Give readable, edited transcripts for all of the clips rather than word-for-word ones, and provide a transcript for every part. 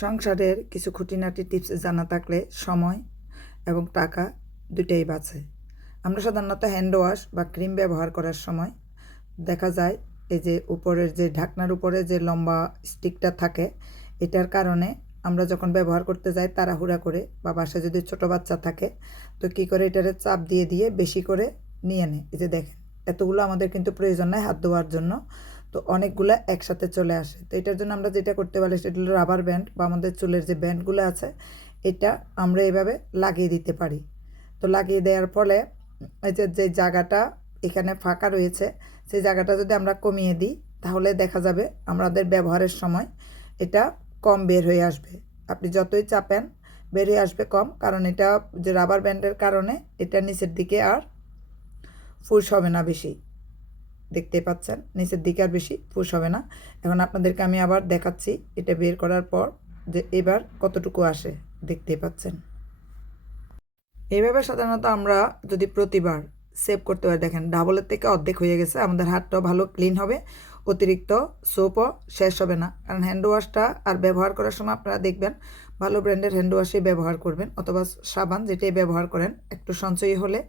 সংসারের কিছু খুঁটিনাটি টিপস জানা থাকলে সময় এবং টাকা দুটাই বাঁচে। আমরা সাধারণত হ্যান্ড ওয়াশ বা ক্রিম ব্যবহার করার সময় দেখা যায় এই যে উপরের যে ঢাকনার উপরে যে লম্বা স্টিকটা থাকে, এটার কারণে আমরা যখন ব্যবহার করতে যাই তাড়াহুড়া করে, বা বাসায় যদি ছোটো বাচ্চা থাকে তো কী করে এটারে চাপ দিয়ে দিয়ে বেশি করে নিয়ে নেয়। এই যে দেখেন, এতগুলো আমাদের কিন্তু প্রয়োজন নাই হাত ধোয়ার জন্য, তো অনেকগুলো একসাথে চলে আসে। তো এটার জন্য আমরা যেটা করতে পারি সেটা হলো রাবার ব্যান্ড বা আমাদের চুলের যে ব্যান্ডগুলো আছে এটা আমরা এভাবে লাগিয়ে দিতে পারি। তো লাগিয়ে দেওয়ার ফলে এই যে জায়গাটা এখানে ফাঁকা রয়েছে সেই জায়গাটা যদি আমরা কমিয়ে দিই তাহলে দেখা যাবে আমাদের ব্যবহারের সময় এটা কম বের হয়ে আসবে। আপনি যতই চাপেন বের হয়ে আসবে কম, কারণ এটা যে রাবার ব্যান্ডের কারণে এটা নিচের দিকে আর ফুস হবে না বেশি। দেখতে পাচ্ছেন নিচের দিকে আর বেশি ফুস হবে না। এখন আপনাদেরকে আমি আবার দেখাচ্ছি এটা বের করার পর যে এবার কতটুকু আসে, দেখতে পাচ্ছেন। এইভাবে সাধারণত আমরা যদি প্রতিবার সেভ করতে পারি, দেখেন ডাবলের থেকে অর্ধেক হয়ে গেছে, আমাদের হাতটাও ভালো ক্লিন হবে, অতিরিক্ত সোপও শেষ হবে না। কারণ হ্যান্ড ওয়াশটা আর ব্যবহার করার সময় আপনারা দেখবেন ভালো ব্র্যান্ডের হ্যান্ড ওয়াশই ব্যবহার করবেন, অথবা সাবান যেটাই ব্যবহার করেন, একটু সঞ্চয়ী হলে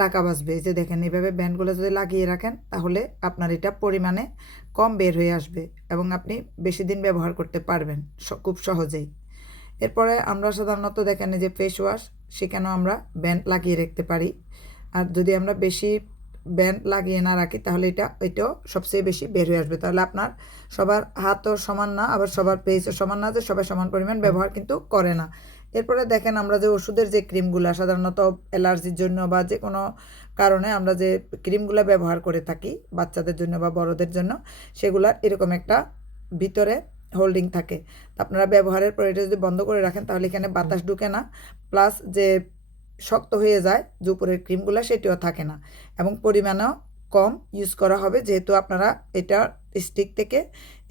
টাকা বাঁচবে। এই যে দেখেন এইভাবে ব্যান্ডগুলো যদি লাগিয়ে রাখেন তাহলে আপনার এটা পরিমাণে কম বের হয়ে আসবে এবং আপনি বেশি দিন ব্যবহার করতে পারবেন খুব সহজেই। এরপরে আমরা সাধারণত দেখেন যে ফেস ওয়াশ, সেখানেও আমরা ব্যান্ড লাগিয়ে রাখতে পারি। আর যদি আমরা বেশি ব্যান্ড লাগিয়ে না রাখি তাহলে এটাও সবচেয়ে বেশি বের হয়ে আসবে। তাহলে আপনার সবার হাতও সমান না, আবার সবার ফেসও সমান না, যে সবাই সমান পরিমাণ ব্যবহার কিন্তু করে না। এরপরে দেখেন আমরা যে ওষুধের যে ক্রিমগুলো সাধারণত অ্যালার্জির জন্য বা যে কোনো কারণে আমরা যে ক্রিমগুলো ব্যবহার করে থাকি বাচ্চাদের জন্য বা বড়দের জন্য, সেগুলার এরকম একটা ভিতরে হোল্ডিং থাকে। আপনারা ব্যবহারের পর এটা যদি বন্ধ করে রাখেন তাহলে এখানে বাতাস ঢুকে না, প্লাস যে শক্ত হয়ে যায় যে উপরের ক্রিমগুলো সেটিও থাকে না, এবং পরিমাণও কম ইউজ করা হবে, যেহেতু আপনারা এটা স্টিক থেকে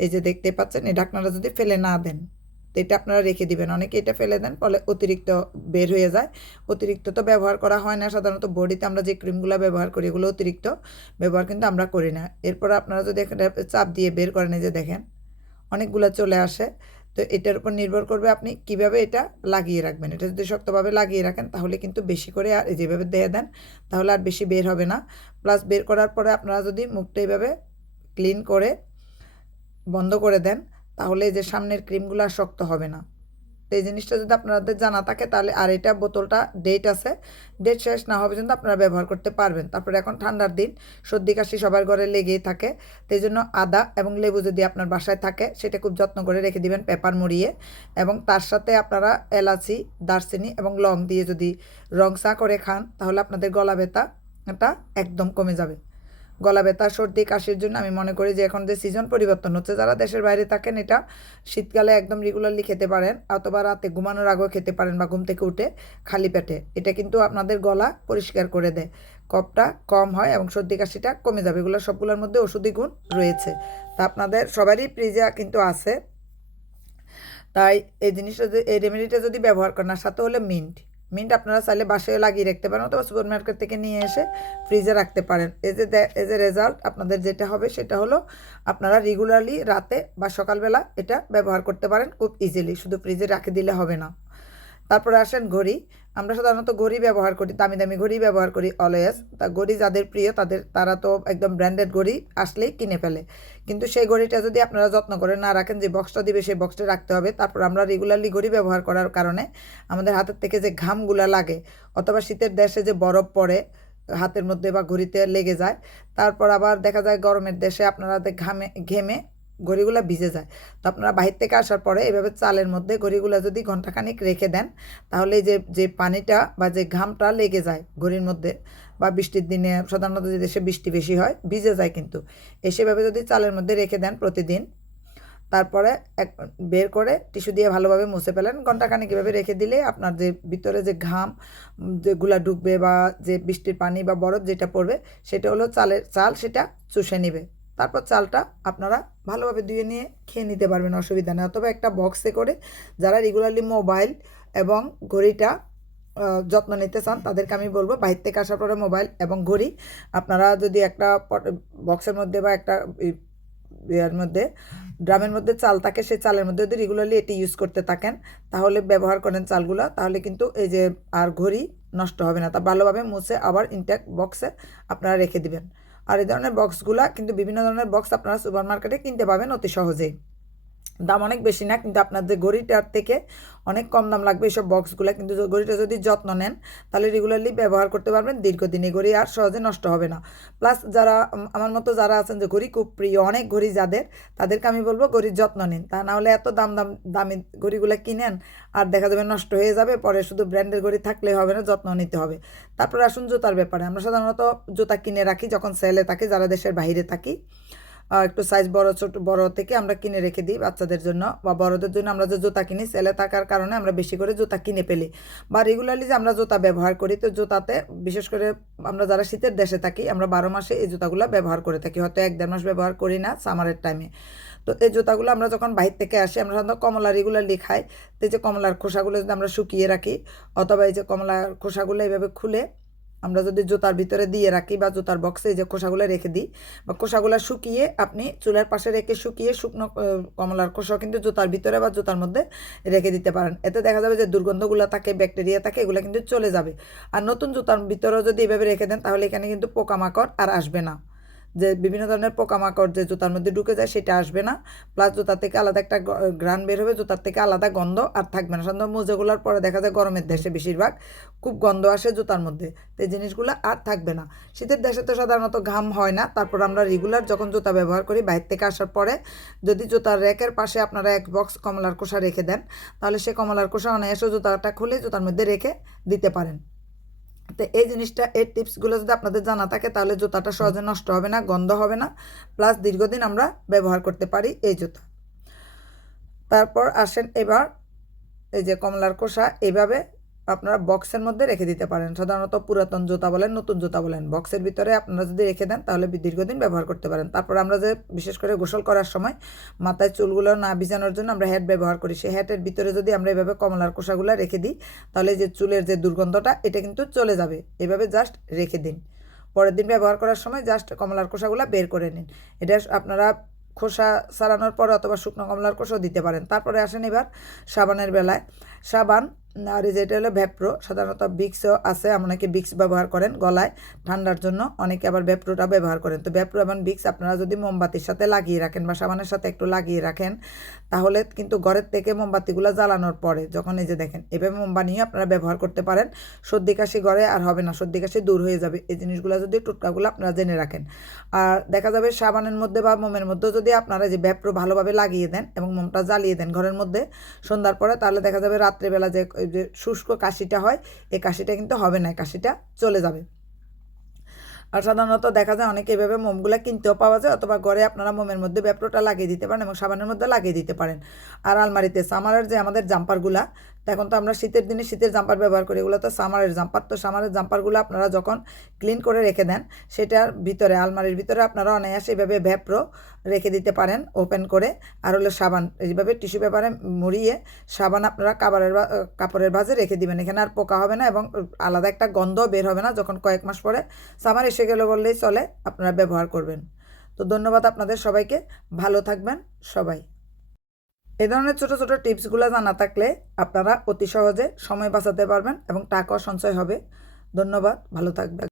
এই যে দেখতে পাচ্ছেন এই ঢাকনাটা যদি ফেলে না দেন তো এটা আপনারা রেখে দিবেন। অনেকে এটা ফেলে দেন, ফলে অতিরিক্ত বের হয়ে যায়। অতিরিক্ত তো ব্যবহার করা হয় না, সাধারণত বডিতে আমরা যে ক্রিমগুলো ব্যবহার করি এগুলো অতিরিক্ত ব্যবহার কিন্তু আমরা করি না। এরপর আপনারা যদি এখানে চাপ দিয়ে বের করেন, এই যে দেখেন অনেকগুলো চলে আসে। তো এটার উপর নির্ভর করবে আপনি কিভাবে এটা লাগিয়ে রাখবেন। এটা যদি শক্তভাবে লাগিয়ে রাখেন তাহলে কিন্তু বেশি করে, আর যেভাবে দিয়ে দেন তাহলে আর বেশি বের হবে না। প্লাস বের করার পরে আপনারা যদি মুখটা এইভাবে ক্লিন করে বন্ধ করে দেন তাহলে যে সামনের ক্রিমগুলো আর শক্ত হবে না। তো এই জিনিসটা যদি আপনাদের জানা থাকে তাহলে, আর এটা বোতলটা ডেট আছে, ডেট শেষ না হওয়া পর্যন্ত আপনারা ব্যবহার করতে পারবেন। তারপরে এখন ঠান্ডার দিন, সর্দি কাশি সবার ঘরে লেগেই থাকে, তো এই জন্য আদা এবং লেবু যদি আপনার বাসায় থাকে সেটা খুব যত্ন করে রেখে দিবেন পেপার মুড়িয়ে, এবং তার সাথে আপনারা এলাচি, দারচিনি এবং লং দিয়ে যদি রং চা করে খান তাহলে আপনাদের গলা ব্যথাটা একদম কমে যাবে। গলা ব্যথা, সর্দি কাশির জন্য আমি মনে করি যে এখন যে সিজন পরিবর্তন হচ্ছে, যারা দেশের বাইরে থাকেন এটা শীতকালে একদম রেগুলারলি খেতে পারেন, অথবা রাতে ঘুমানোর আগেও খেতে পারেন, বা ঘুম থেকে উঠে খালি পেটে। এটা কিন্তু আপনাদের গলা পরিষ্কার করে দেয়, কফটা কম হয় এবং সর্দি কাশিটা কমে যাবে। এগুলো সবগুলোর মধ্যে ওষুধি গুণ রয়েছে। তা আপনাদের সবারই ফ্রিজে কিন্তু আছে, তাই এই জিনিসটা এই রেমেডিটা যদি ব্যবহার করেন, আর সাথে হলে মিন্ট, আপনারা চাইলে বাসায় লাগিয়ে রাখতে পারেন, অথবা সুপার মার্কেট থেকে নিয়ে এসে ফ্রিজে রাখতে পারেন। এজ এ রেজাল্ট আপনাদের যেটা হবে সেটা হলো আপনারা রেগুলারলি রাতে বা সকালবেলা এটা ব্যবহার করতে পারেন খুব ইজিলি, শুধু ফ্রিজে রাখে দিলে হবে না। তারপরে আসেন ঘড়ি। আমরা সাধারণত ঘড়ি ব্যবহার করি, দামি দামি ঘড়ি ব্যবহার করি অলওয়েজ। তা ঘড়ি যাদের প্রিয় তারা তো একদম ব্র্যান্ডেড ঘড়ি আসলেই কিনে ফেলে, কিন্তু সেই ঘড়িটা যদি আপনারা যত্ন করে না রাখেন, যে বক্সটা দিবে সেই বক্সটা রাখতে হবে। তারপর আমরা রেগুলারলি ঘড়ি ব্যবহার করার কারণে আমাদের হাতের থেকে যে ঘামগুলা লাগে, অথবা শীতের দেশে যে বরফ পড়ে হাতের মধ্যে বা ঘড়িতে লেগে যায়, তারপর আবার দেখা যায় গরমের দেশে আপনারা ঘেমে ঘড়িগুলো ভিজে যায়। তো আপনারা বাহির থেকে আসার পরে এভাবে চালের মধ্যে ঘড়িগুলো যদি ঘন্টাখানিক রেখে দেন তাহলে যে পানিটা বা যে ঘামটা লেগে যায় ঘড়ির মধ্যে, বা বৃষ্টির দিনে সাধারণত যে দেশে বৃষ্টি বেশি হয় ভিজে যায়, কিন্তু সেভাবে যদি চালের মধ্যে রেখে দেন প্রতিদিন, তারপরে বের করে টিস্যু দিয়ে ভালোভাবে মুছে ফেলেন, ঘন্টাখানিক এভাবে রেখে দিলে আপনার যে ভিতরে যে ঘাম যেগুলা ঢুকবে বা যে বৃষ্টির পানি বা বরফ যেটা পড়বে সেটা হলো চাল সেটা চুষে নেবে। তারপর চালটা আপনারা ভালোভাবে ধুয়ে নিয়ে খেয়ে নিতে পারবেন, অসুবিধা নেই। অথবা একটা বক্সে করে যারা রেগুলারলি মোবাইল এবং ঘড়িটা যত্ন নিতে চান তাদেরকে আমি বলবো বাইরে থেকে আসার পরে মোবাইল এবং ঘড়ি আপনারা যদি একটা বক্সের মধ্যে বা একটা এর মধ্যে ড্রামের মধ্যে চাল থাকে, সেই চালের মধ্যে যদি রেগুলারলি এটি ইউজ করতে থাকেন, তাহলে ব্যবহার করেন চালগুলো, তাহলে কিন্তু এই যে আর ঘড়ি নষ্ট হবে না। তা ভালোভাবে মুছে আবার ইনটেক বক্সে আপনারা রেখে দিবেন। আর এই ধরনের বক্সগুলা কিন্তু বিভিন্ন ধরনের বক্স আপনারা সুপার মার্কেটে কিনতে পাবেন অতি সহজেই। দাম অনেক বেশি না, কিন্তু আপনাদের ঘড়িটার থেকে অনেক কম দাম লাগবে এইসব বক্সগুলো। কিন্তু ঘড়িটা যদি যত্ন নেন তাহলে রেগুলারলি ব্যবহার করতে পারবেন দীর্ঘদিন। এই ঘড়ি আর সহজে নষ্ট হবে না। প্লাস যারা আমার মতো যারা আছেন যে ঘড়ি খুব প্রিয়, অনেক ঘড়ি যাদের, তাদেরকে আমি বলবো ঘড়ির যত্ন নিন। তা না হলে এত দামি ঘড়িগুলো কিনেন আর দেখা যাবে নষ্ট হয়ে যাবে, পরে শুধু ব্র্যান্ডের ঘড়ি থাকলে হবে না, যত্ন নিতে হবে। তারপর আসুন জুতার ব্যাপারে। আমরা সাধারণত জুতা কিনে রাখি যখন সেলে থাকি, যারা দেশের বাইরে থাকি, একটু সাইজ বড় ছোট বড় থেকে আমরা কিনে রেখে দিই বাচ্চাদের জন্য বা বড়দের জন্য। আমরা যে জুতা কিনি সেলে থাকার কারণে আমরা বেশি করে জুতা কিনে ফেলি, বা রেগুলারলি যে আমরা জুতা ব্যবহার করি, তো জুতাতে বিশেষ করে আমরা যারা শীতের দেশে থাকি, আমরা 12 মাসে এই জুতাগুলো ব্যবহার করে থাকি, হয়তো 1-1.5 মাস ব্যবহার করি না সামারের টাইমে। তো এই জুতাগুলো আমরা যখন বাইরে থেকে আসি, আমরা সাধারণত কমলা রেগুলারলি খাই, তো এই যে কমলার খোসাগুলো যদি আমরা শুকিয়ে রাখি, অথবা এই যে কমলার খোসাগুলো এইভাবে খুলে আমরা যদি জুতার ভিতরে দিয়ে রাখি বা জুতার বক্সে যে খোসাগুলো রেখে দিই, বা খোসাগুলো শুকিয়ে আপনি চুলের পাশে রেখে শুকিয়ে শুকনো কমলার খোসাও কিন্তু জুতার ভিতরে বা জুতার মধ্যে রেখে দিতে পারেন। এতে দেখা যাবে যে দুর্গন্ধগুলো থাকে, ব্যাকটেরিয়া থাকে, এগুলো কিন্তু চলে যাবে। আর নতুন জুতার ভিতরেও যদি এভাবে রেখে দেন, তাহলে এখানে কিন্তু পোকামাকড় আর আসবে না, যে বিভিন্ন ধরনের পোকামাকড় যে জুতার মধ্যে ঢুকে যায় সেটা আসবে না। প্লাস জুতার থেকে আলাদা একটা ঘ্রাণ বের হবে, জুতার থেকে আলাদা গন্ধ আর থাকবে না। সাধারণত মোজাগুলোর পরে দেখা যায় গরমের দেশে বেশিরভাগ খুব গন্ধ আসে জুতার মধ্যে, তো এই জিনিসগুলো আর থাকবে না। শীতের দেশে তো সাধারণত ঘাম হয় না। তারপর আমরা রেগুলার যখন জুতা ব্যবহার করি, বাইরে থেকে আসার পরে যদি জুতার র্যাকের পাশে আপনারা এক বক্স কমলার খোসা রেখে দেন, তাহলে সে কমলার খোসা অনায়াসে জুতাটা খুলে জুতার মধ্যে রেখে দিতে পারেন। তো এই জিনিসটা, এই টিপসগুলো যদি আপনাদের জানা থাকে, তাহলে জুতাটা সহজে নষ্ট হবে না, গন্ধ হবে না, প্লাস দীর্ঘদিন আমরা ব্যবহার করতে পারি এই জুতা। তারপর আসেন এবার এই যে কমলার খোসা এইভাবে আপনারা বক্সের মধ্যে রেখে দিতে পারেন। সাধারণত পুরাতন জুতা বলেন, নতুন জুতা বলেন, বক্সের ভিতরে আপনারা যদি রেখে দেন, তাহলে দীর্ঘদিন ব্যবহার করতে পারেন। তারপর আমরা যে বিশেষ করে গোসল করার সময় মাথায় চুলগুলো না ভিজানোর জন্য আমরা হ্যাট ব্যবহার করি, সেই হ্যাটের ভিতরে যদি আমরা এভাবে কমলার খোসাগুলো রেখে দিই, তাহলে যে চুলের যে দুর্গন্ধটা এটা কিন্তু চলে যাবে। এভাবে জাস্ট রেখে দিন, পরের দিন ব্যবহার করার সময় জাস্ট কমলার খোসাগুলো বের করে নিন। এটা আপনারা খোসা ছাড়ানোর পর অথবা শুকনো কমলার খোসাও দিতে পারেন। তারপরে আসেন এবার সাবানের বেলায়। সাবান আর এই যেটা হলো ভ্যাপ্রো, সাধারণত ভিক্সও আছে, অনেকে ভিক্স ব্যবহার করেন গলায় ঠান্ডার জন্য, অনেকে আবার ভ্যাপ্রোটা ব্যবহার করেন। তো ভ্যাপ্রো এবং ভিক্স আপনারা যদি মোমবাতির সাথে লাগিয়ে রাখেন বা সাবানের সাথে একটু লাগিয়ে রাখেন, তাহলে কিন্তু ঘরের থেকে মোমবাতিগুলো জ্বালানোর পরে যখন এই যে দেখেন এভাবে মোম বানিয়ে আপনারা ব্যবহার করতে পারেন। সর্দি কাশি ঘরে আর হবে না, সর্দি কাশি দূর হয়ে যাবে। এই জিনিসগুলো যদি টোটকাগুলো আপনারা জেনে রাখেন, আর দেখা যাবে সাবানের মধ্যে বা মোমের মধ্যে যদি আপনারা যে ভ্যাপ্রো ভালোভাবে লাগিয়ে দেন এবং মোমটা জ্বালিয়ে দেন ঘরের মধ্যে সন্ধ্যার পরে, তাহলে দেখা যাবে রাত্রেবেলা যে শুষ্ক কাশিটা হয়, এই কাশিটা কিন্তু হবে না, কাশিটা চলে যাবে। আর সাধারণত দেখা যায় অনেকে এভাবে মোমগুলো কিনতেও পাওয়া যায়, অথবা ঘরে আপনারা মোমের মধ্যে ভ্যাপ্রোটা লাগিয়ে দিতে পারেন এবং সাবানের মধ্যে লাগিয়ে দিতে পারেন। আর আলমারিতে সামারের যে আমাদের জাম্পারগুলা, এখন তো আমরা শীতের দিনে শীতের জাম্পার ব্যবহার করি, এগুলো তো সামারের জাম্পার। তো সামারের জাম্পারগুলো আপনারা যখন ক্লিন করে রেখে দেন, সেটার ভিতরে আলমারির ভিতরে আপনারা অনায়াসে এভাবে ভ্যাপ্রো রেখে দিতে পারেন ওপেন করে। আর হলো সাবান এইভাবে টিস্যু পেপারে মুড়িয়ে সাবান আপনারা কাপড়ের ভাঁজে রেখে দিবেন। এখানে আর পোকা হবে না এবং আলাদা একটা গন্ধ বের হবে না। যখন কয়েক মাস পরে সামার এসে গেল বললেই চলে, আপনারা ব্যবহার করবেন। তো ধন্যবাদ আপনাদের সবাইকে, ভালো থাকবেন সবাই। এই ধরনের ছোটো ছোটো টিপসগুলো জানা থাকলে আপনারা অতি সহজে সময় বাঁচাতে পারবেন এবং টাকাও সঞ্চয় হবে। ধন্যবাদ, ভালো থাকবেন।